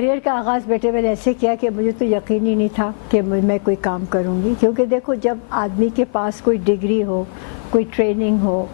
Career کا آغاز بیٹے میں نے ایسے کیا کہ مجھے تو یقین ہی نہیں تھا کہ میں کوئی کام کروں گی، کیونکہ دیکھو جب آدمی کے پاس کوئی ڈگری ہو، کوئی ٹریننگ ہو،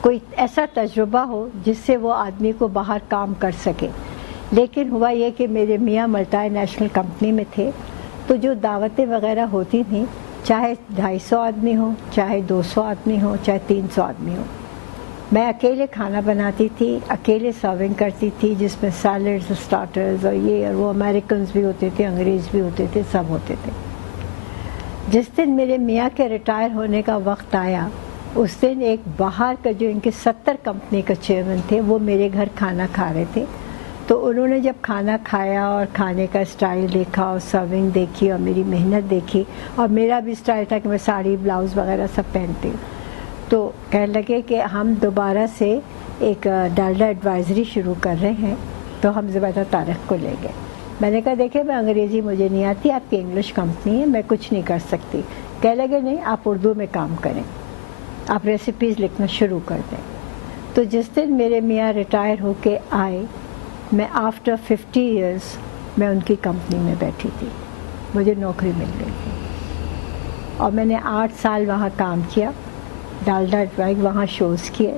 کوئی ایسا تجربہ ہو جس سے وہ آدمی کو باہر کام کر سکے. لیکن ہوا یہ کہ میرے میاں ملٹائی نیشنل کمپنی میں تھے، تو جو دعوتیں وغیرہ ہوتی تھیں، چاہے 250 آدمی ہوں، چاہے 200 آدمی ہوں، چاہے 300 آدمی ہوں، میں اکیلے کھانا بناتی تھی، اکیلے سرونگ کرتی تھی، جس میں سیلڈز، اسٹارٹرز اور یہ اور وہ، امریکنز بھی ہوتے تھے، انگریز بھی ہوتے تھے، سب ہوتے تھے. جس دن میرے میاں کے ریٹائر ہونے کا وقت آیا، اس دن ایک باہر کا جو ان کے 70 کمپنی کا چیئرمین تھے، وہ میرے گھر کھانا کھا رہے تھے. تو انہوں نے جب کھانا کھایا اور کھانے کا اسٹائل دیکھا اور سرونگ دیکھی اور میری محنت دیکھی، اور میرا بھی اسٹائل تھا کہ میں ساڑی بلاؤز وغیرہ سب پہنتی ہوں، تو کہنے لگے کہ ہم دوبارہ سے ایک ڈالڈا ایڈوائزری شروع کر رہے ہیں، تو ہم زبیدہ طارق کو لے گئے. میں نے کہا دیکھیں میں انگریزی مجھے نہیں آتی، آپ کی انگلش کمپنی ہے، میں کچھ نہیں کر سکتی. کہنے لگے نہیں، آپ اردو میں کام کریں، آپ ریسیپیز لکھنا شروع کر دیں. تو جس دن میرے میاں ریٹائر ہو کے آئے، میں آفٹر 50 ایئرس میں ان کی کمپنی میں بیٹھی تھی، مجھے نوکری مل گئی تھی. اور میں نے 8 سال وہاں کام کیا، ڈالڈا ڈرائنگ وہاں شوز کیے،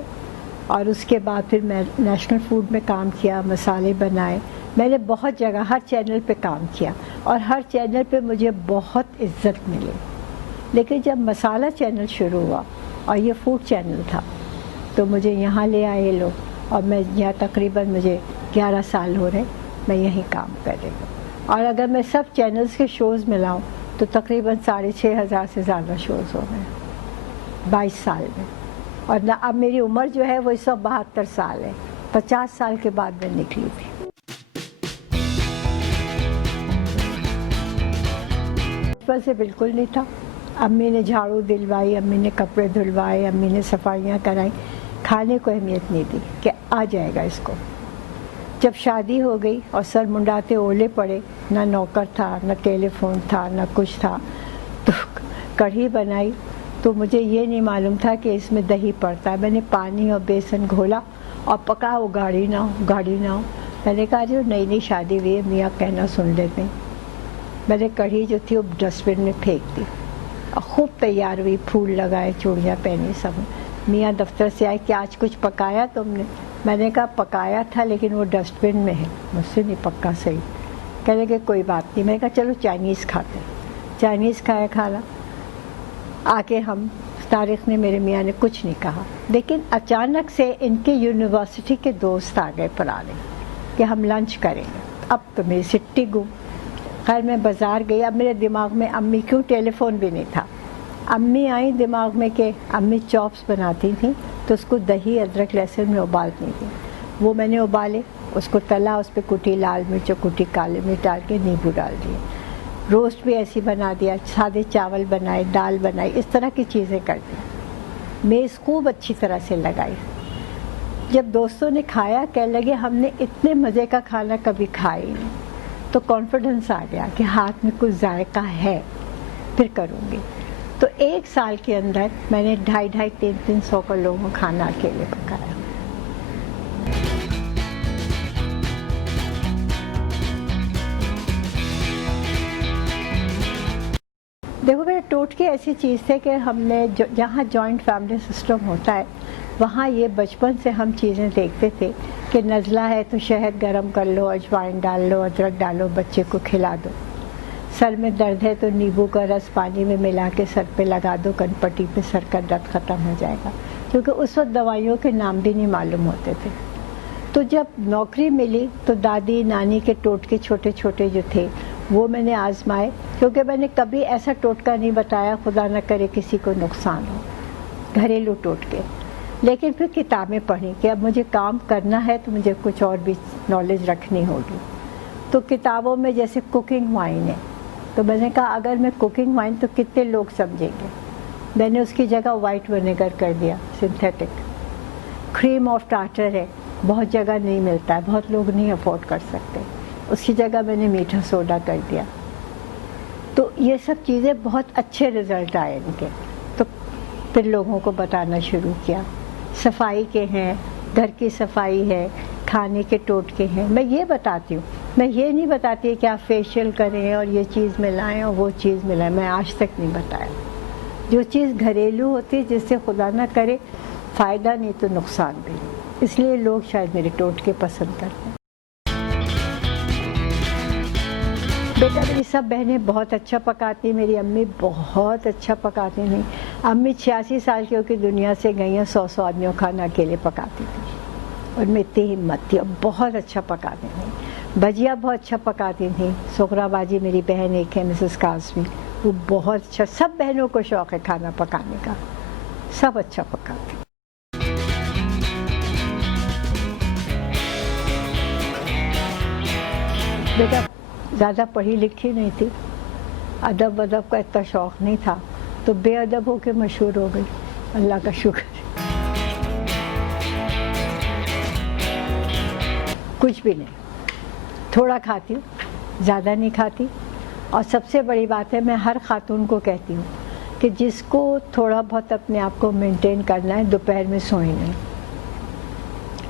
اور اس کے بعد پھر میں نیشنل فوڈ میں کام کیا، مسالے بنائے. میں نے بہت جگہ ہر چینل پہ کام کیا، اور ہر چینل پہ مجھے بہت عزت ملی. لیکن جب مسالہ چینل شروع ہوا اور یہ فوڈ چینل تھا، تو مجھے یہاں لے آئے لوگ، اور میں یہاں تقریباً مجھے 11 سال ہو رہے میں یہیں کام کر رہی ہوں. اور اگر میں سب چینلز کے شوز ملاؤں تو تقریباً 6,500 سے زیادہ شوز ہو گئے 22 سال میں. اور اب میری عمر جو ہے وہ 172 سال ہے، 50 سال کے بعد میں نکلی تھی. بچپن سے بالکل نہیں تھا. امی نے جھاڑو دلوائی، امی نے کپڑے دھلوائے، امی نے صفائیاں کرائی، کھانے کو اہمیت نہیں دی کہ آ جائے گا اس کو. جب شادی ہو گئی اور سر منڈاتے اولے پڑے، نہ نوکر تھا، نہ ٹیلی فون تھا، نہ کچھ تھا، تو کڑھی بنائی تو مجھے یہ نہیں معلوم تھا کہ اس میں دہی پڑتا ہے. میں نے پانی اور بیسن گھولا اور پکا، وہ گاڑی نہ ہو، گاڑی نہ ہو. میں نے کہا جو نئی نئی شادی ہوئی ہے، میاں کہنا سن لیتے ہیں. میں نے کڑھی جو تھی وہ ڈسٹ بن میں پھینک دی، اور خوب تیار ہوئی، پھول لگائے، چوڑیاں پہنی سب. میاں دفتر سے آئے کہ آج کچھ پکایا تم نے؟ میں نے کہا پکایا تھا لیکن وہ ڈسٹ بن میں ہے، مجھ سے نہیں پکا صحیح. کہنے کہ کوئی بات نہیں. میں نے کہا چلو چائنیز کھاتے. چائنیز کھایا کھانا. آ کے ہم طارق نے، میرے میاں نے کچھ نہیں کہا، لیکن اچانک سے ان کے یونیورسٹی کے دوست آ گئے پرانے کہ ہم لنچ کریں گے. اب تو میری سٹی گم. خیر میں بازار گئی. اب میرے دماغ میں امی، کیوں ٹیلی فون بھی نہیں تھا، امی آئیں دماغ میں کہ امی چاپس بناتی تھیں تو اس کو دہی، ادرک، لہسن میں ابالتی تھیں. وہ میں نے ابالے، اس کو تلا، اس پہ کٹی لال مرچ اور کٹی کالی مرچ ڈال کے نیبو ڈال دیے. روسٹ بھی ایسی بنا دیا، سادے چاول بنائے، دال بنائی، اس طرح کی چیزیں کر دی. میز خوب اچھی طرح سے لگائی. جب دوستوں نے کھایا کہنے لگے ہم نے اتنے مزے کا کھانا کبھی کھایا ہی نہیں. تو کانفیڈنس آ گیا کہ ہاتھ میں کچھ ذائقہ ہے، پھر کروں گی. تو 1 سال کے اندر میں نے 250-300 کا لوگوں کو کھانا اکیلے پکایا. دیکھو میرے ٹوٹکے ایسی چیز تھے کہ ہم نے جہاں جوائنٹ فیملی سسٹم ہوتا ہے، وہاں یہ بچپن سے ہم چیزیں دیکھتے تھے کہ نزلہ ہے تو شہد گرم کر لو، اجوائن ڈال لو، ادرک ڈالو، بچے کو کھلا دو. سر میں درد ہے تو نیبو کا رس پانی میں ملا کے سر پہ لگا دو، کن پٹی پہ سر کا درد ختم ہو جائے گا. کیونکہ اس وقت دوائیوں کے نام بھی نہیں معلوم ہوتے تھے. تو جب نوکری ملی تو دادی نانی کے ٹوٹکے چھوٹے چھوٹے جو تھے وہ میں نے آزمائے، کیونکہ میں نے کبھی ایسا ٹوٹکا نہیں بتایا خدا نہ کرے کسی کو نقصان ہو، گھریلو ٹوٹکے. لیکن پھر کتابیں پڑھیں کہ اب مجھے کام کرنا ہے تو مجھے کچھ اور بھی نالج رکھنی ہوگی. تو کتابوں میں جیسے کوکنگ وائن ہے، تو میں نے کہا اگر میں کوکنگ وائن تو کتنے لوگ سمجھیں گے. میں نے اس کی جگہ وائٹ ونیگر کر دیا، سنتھیٹک. کریم آف ٹارٹر ہے، بہت جگہ نہیں ملتا ہے، بہت لوگ نہیں افورڈ کر سکتے، اس کی جگہ میں نے میٹھا سوڈا کر دیا. تو یہ سب چیزیں بہت اچھے رزلٹ آئے ان کے. تو پھر لوگوں کو بتانا شروع کیا. صفائی کے ہیں، گھر کی صفائی ہے، کھانے کے ٹوٹکے ہیں. میں یہ بتاتی ہوں میں یہ نہیں بتاتی کہ آپ فیشیل کریں اور یہ چیز ملائیں اور وہ چیز ملائیں، میں آج تک نہیں بتایا. جو چیز گھریلو ہوتی ہے جس سے خدا نہ کرے فائدہ نہیں تو نقصان بھی نہیں، اس لیے لوگ شاید میرے ٹوٹکے پسند کرتے ہیں. بیٹا میری سب بہنیں بہت اچھا پکاتی، میری امی بہت اچھا پکاتی تھیں. امی 86 سال کی ہو کے دنیا سے گئی ہیں، 100 آدمیوں کھانا اکیلے پکاتی تھی، اور میں اتنی ہمت تھی اور بہت اچھا پکاتی تھیں. بھجیا بہت اچھا پکاتی تھیں. سغرا باجی میری بہن ایک ہے، مسز قاسمی، وہ بہت اچھا. سب بہنوں کو شوق ہے کھانا پکانے کا، سب اچھا پکاتی. بیٹا زیادہ پڑھی لکھی نہیں تھی، ادب ودب کا اتنا شوق نہیں تھا، تو بے ادب ہو کے مشہور ہو گئی، اللہ کا شکر. کچھ بھی نہیں، تھوڑا کھاتی ہوں، زیادہ نہیں کھاتی. اور سب سے بڑی بات ہے، میں ہر خاتون کو کہتی ہوں کہ جس کو تھوڑا بہت اپنے آپ کو مینٹین کرنا ہے دوپہر میں سوئیں نہیں.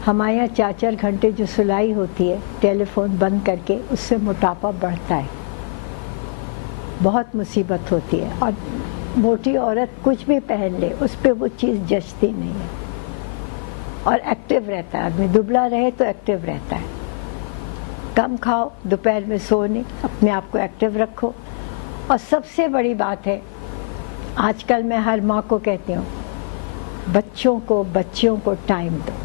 ہمارے یہاں 4 گھنٹے جو سلائی ہوتی ہے ٹیلی فون بند کر کے، اس سے موٹاپا بڑھتا ہے، بہت مصیبت ہوتی ہے. اور موٹی عورت کچھ بھی پہن لے اس پہ وہ چیز جچتی نہیں ہے. اور ایکٹیو رہتا ہے آدمی، دبلا رہے تو ایکٹیو رہتا ہے. کم کھاؤ، دوپہر میں سو نہیں، اپنے آپ کو ایکٹیو رکھو. اور سب سے بڑی بات ہے، آج کل میں ہر ماں کو کہتی ہوں، بچوں کو ٹائم دو.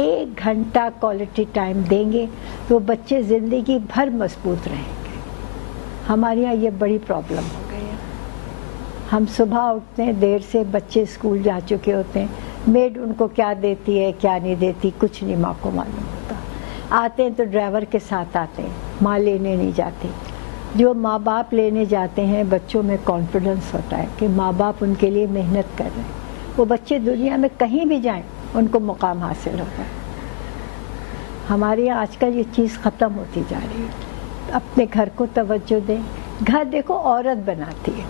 1 گھنٹہ کوالٹی ٹائم دیں گے تو بچے زندگی بھر مضبوط رہیں گے. ہمارے یہاں یہ بڑی پرابلم ہو گئی ہے. ہم صبح اٹھتے ہیں دیر سے، بچے اسکول جا چکے ہوتے ہیں، میڈ ان کو کیا دیتی ہے کیا نہیں دیتی کچھ نہیں ماں کو معلوم ہوتا. آتے ہیں تو ڈرائیور کے ساتھ آتے ہیں، ماں لینے نہیں جاتی. جو ماں باپ لینے جاتے ہیں بچوں میں کانفیڈنس ہوتا ہے کہ ماں باپ ان کے لیے محنت کر رہے ہیں. وہ بچے دنیا میں کہیں بھی جائیں ان کو مقام حاصل ہوتا ہے. ہمارے یہاں آج کل یہ چیز ختم ہوتی جا رہی ہے. اپنے گھر کو توجہ دیں. گھر دیکھو عورت بناتی ہے،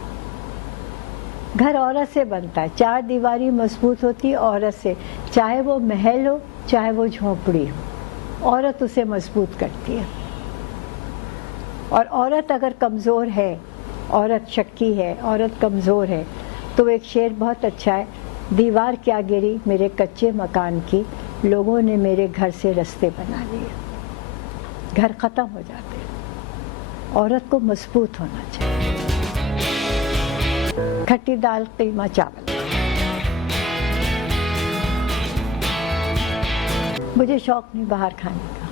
گھر عورت سے بنتا ہے. 4 دیواری مضبوط ہوتی ہے عورت سے، چاہے وہ محل ہو چاہے وہ جھونپڑی ہو، عورت اسے مضبوط کرتی ہے. اور عورت اگر کمزور ہے، عورت شکی ہے، عورت کمزور ہے، تو ایک شعر بہت اچھا ہے، دیوار کیا گری میرے کچے مکان کی، لوگوں نے میرے گھر سے رستے بنا لیے. گھر ختم ہو جاتے ہیں. عورت کو مضبوط ہونا چاہیے. کھٹی دال قیمہ چاول. مجھے شوق نہیں باہر کھانے کا.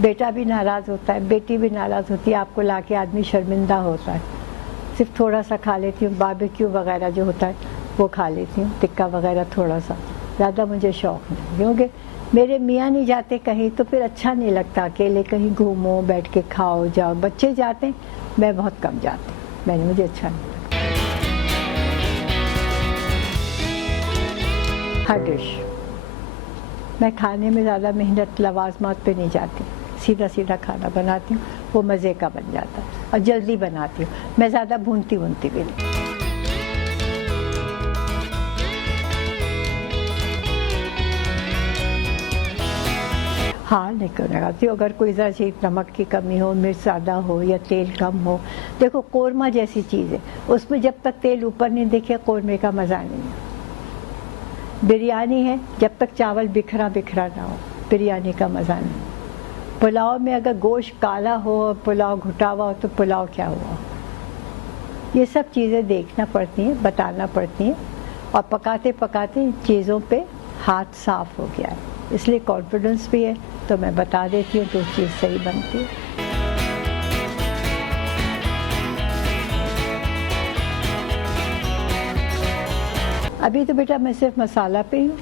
بیٹا بھی ناراض ہوتا ہے، بیٹی بھی ناراض ہوتی ہے، آپ کو لا کے آدمی شرمندہ ہوتا ہے. صرف تھوڑا سا کھا لیتی ہوں، باربیکیو وغیرہ جو ہوتا ہے وہ کھا لیتی ہوں، ٹکا وغیرہ تھوڑا سا. زیادہ مجھے شوق نہیں، کیونکہ میرے میاں نہیں جاتے کہیں تو پھر اچھا نہیں لگتا. اکیلے کہیں گھومو، بیٹھ کے کھاؤ جاؤ. بچے جاتے ہیں، میں بہت کم جاتی ہوں، مجھے اچھا نہیں لگتا. ہر ڈش میں کھانے میں زیادہ محنت لوازمات پہ نہیں جاتی، سیدھا سیدھا کھانا بناتی ہوں، وہ مزے کا بن جاتا ہے اور جلدی بناتی ہوں. میں زیادہ بھونتی بھی نہیں. ہاں نہیں لگاتی ہوں. اگر کوئی ذرا سی نمک کی کمی ہو، مرچ زیادہ ہو یا تیل کم ہو. دیکھو قورمہ جیسی چیز ہے، اس میں جب تک تیل اوپر نہیں دیکھے قورمے کا مزہ نہیں ہے. بریانی ہے، جب تک چاول بکھرا نہ ہو بریانی کا مزہ نہیں. پلاؤ میں اگر گوشت کالا ہو اور پلاؤ گھٹا ہوا ہو تو پلاؤ کیا ہوا. یہ سب چیزیں دیکھنا پڑتی ہیں، بتانا پڑتی ہیں. اور پکاتے پکاتے ان چیزوں پہ ہاتھ صاف ہو گیا ہے، اس لیے کانفیڈنس بھی ہے تو میں بتا دیتی ہوں تو اس چیز صحیح بنتی ہے. ابھی تو بیٹا میں صرف مسالہ پہ ہی ہوں،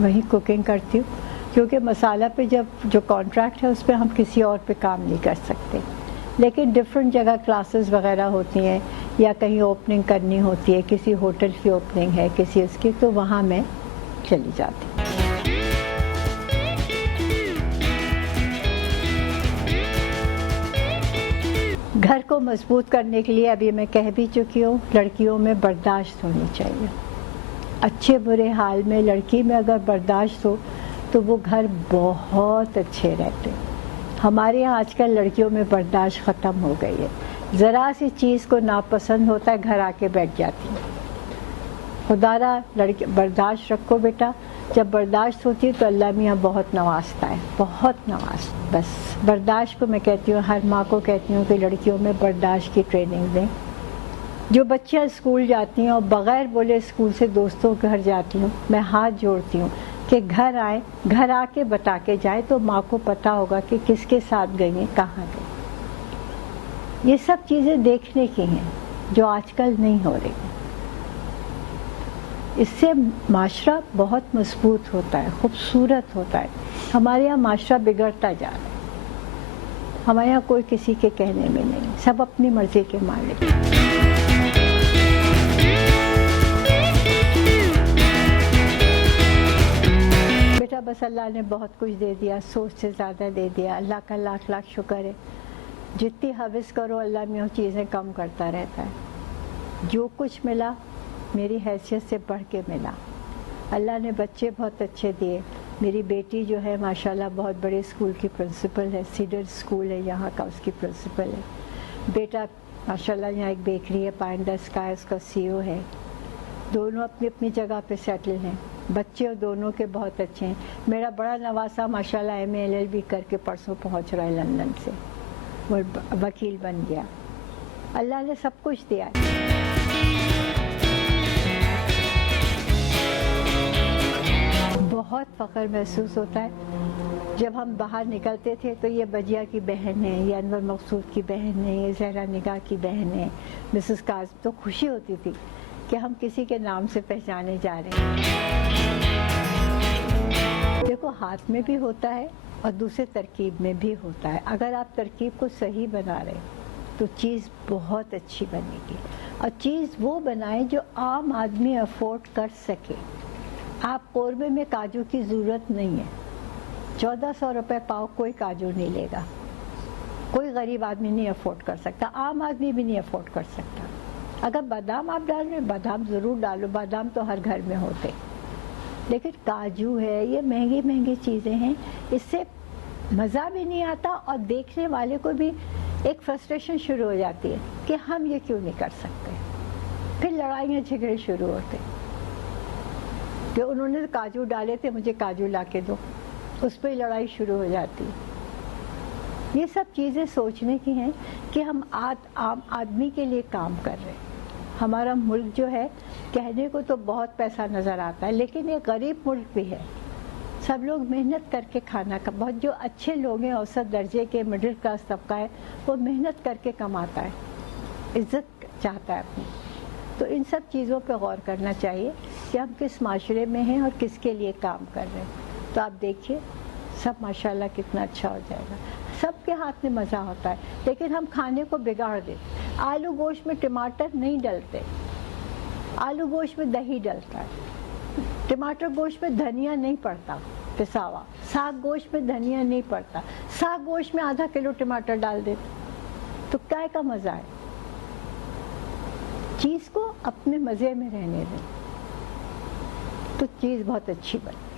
وہیں کوکنگ کرتی ہوں، کیونکہ مسالہ پہ جو کانٹریکٹ ہے اس پہ ہم کسی اور پہ کام نہیں کر سکتے. لیکن ڈفرینٹ جگہ کلاسز وغیرہ ہوتی ہیں یا کہیں اوپننگ کرنی ہوتی ہے، کسی ہوٹل کی اوپننگ ہے کسی اس کی، تو وہاں میں چلی جاتی ہوں. گھر کو مضبوط کرنے کے لیے ابھی میں کہہ بھی چکی ہوں، لڑکیوں میں برداشت ہونی چاہیے. اچھے برے حال میں لڑکی میں اگر برداشت ہو تو وہ گھر بہت اچھے رہتے. ہمارے یہاں آج کل لڑکیوں میں برداشت ختم ہو گئی ہے. ذرا سی چیز کو ناپسند ہوتا ہے گھر آ کے بیٹھ جاتی ہیں. خدا را لڑکی برداشت رکھو بیٹا. جب برداشت ہوتی ہے تو اللہ میاں بہت نوازتا ہے, بہت نوازتا. بس برداشت کو میں کہتی ہوں, ہر ماں کو کہتی ہوں کہ لڑکیوں میں برداشت کی ٹریننگ دیں. جو بچیاں اسکول جاتی ہیں اور بغیر بولے اسکول سے دوستوں کے گھر جاتی ہوں, میں ہاتھ جوڑتی ہوں کہ گھر آئیں, گھر آ کے بتا کے جائیں تو ماں کو پتہ ہوگا کہ کس کے ساتھ گئی ہیں, کہاں گئی. یہ سب چیزیں دیکھنے کی ہیں جو آج کل نہیں ہو رہی ہیں. اس سے معاشرہ بہت مضبوط ہوتا ہے, خوبصورت ہوتا ہے. ہمارے یہاں معاشرہ بگڑتا جا رہا ہے. ہمارے یہاں کوئی کسی کے کہنے میں نہیں, سب اپنی مرضی کے مالک. بیٹا بس اللہ نے بہت کچھ دے دیا, سوچ سے زیادہ دے دیا. اللہ کا لاکھ لاکھ شکر ہے. جتنی حوث کرو اللہ میں وہ چیزیں کم کرتا رہتا ہے. جو کچھ ملا میری حیثیت سے بڑھ کے ملا. اللہ نے بچے بہت اچھے دیے. میری بیٹی جو ہے ماشاءاللہ بہت بڑے اسکول کی پرنسپل ہے, سیڈر اسکول ہے یہاں کا, اس کی پرنسپل ہے. بیٹا ماشاءاللہ یہاں ایک بیکری ہے پائنڈا اسکائی, اس کا CEO ہے. دونوں اپنی اپنی جگہ پہ سیٹل ہیں. بچے دونوں کے بہت اچھے ہیں. میرا بڑا نواسا ماشاءاللہ MA LLB کر کے پرسوں پہنچ رہا ہے لندن سے, وہ وکیل بن گیا. اللہ نے سب کچھ دیا ہے. بہت فخر محسوس ہوتا ہے جب ہم باہر نکلتے تھے تو یہ بجیا کی بہن ہے, یہ انور مقصود کی بہن ہے, یہ زہرا نگاہ کی بہن ہے, مسز کاظم. تو خوشی ہوتی تھی کہ ہم کسی کے نام سے پہچانے جا رہے ہیں. دیکھو ہاتھ میں بھی ہوتا ہے اور دوسرے ترکیب میں بھی ہوتا ہے. اگر آپ ترکیب کو صحیح بنا رہے تو چیز بہت اچھی بنے گی. اور چیز وہ بنائیں جو عام آدمی افورڈ کر سکے. آپ قورمے میں کاجو کی ضرورت نہیں ہے. 1400 روپے پاؤ کوئی کاجو نہیں لے گا. کوئی غریب آدمی نہیں افورڈ کر سکتا, عام آدمی بھی نہیں افورڈ کر سکتا. اگر بادام آپ ڈال رہے ہیں, بادام ضرور ڈالو, بادام تو ہر گھر میں ہوتے. لیکن کاجو ہے, یہ مہنگی مہنگی چیزیں ہیں, اس سے مزہ بھی نہیں آتا اور دیکھنے والے کو بھی ایک فرسٹریشن شروع ہو جاتی ہے کہ ہم یہ کیوں نہیں کر سکتے. پھر لڑائیاں جھگڑے شروع ہوتے کہ انہوں نے کاجو ڈالے تھے, مجھے کاجو لا کے دو. اس پہ لڑائی شروع ہو جاتی. یہ سب چیزیں سوچنے کی ہیں کہ ہم عام آدمی کے لیے کام کر رہے ہیں. ہمارا ملک جو ہے کہنے کو تو بہت پیسہ نظر آتا ہے لیکن یہ غریب ملک بھی ہے. سب لوگ محنت کر کے کھانا کا, بہت جو اچھے لوگ ہیں اوسط درجے کے مڈل کلاس طبقہ ہے وہ محنت کر کے کماتا ہے, عزت چاہتا ہے اپنی. تو ان سب چیزوں پہ غور کرنا چاہیے کہ ہم کس معاشرے میں ہیں اور کس کے لیے کام کر رہے ہیں. تو آپ دیکھیے سب ماشاءاللہ کتنا اچھا ہو جائے گا. سب کے ہاتھ میں مزہ ہوتا ہے لیکن ہم کھانے کو بگاڑ دیتے. آلو گوشت میں ٹماٹر نہیں ڈلتے, آلو گوشت میں دہی ڈلتا ہے. ٹماٹر گوشت میں دھنیا نہیں پڑتا پسا ہوا, ساگ گوشت میں دھنیا نہیں پڑتا, ساگ گوشت میں آدھا کلو ٹماٹر ڈال دیتے. تو کیا کا مزہ ہے. چیز کو اپنے مزے میں رہنے دیں تو چیز بہت اچھی بنے.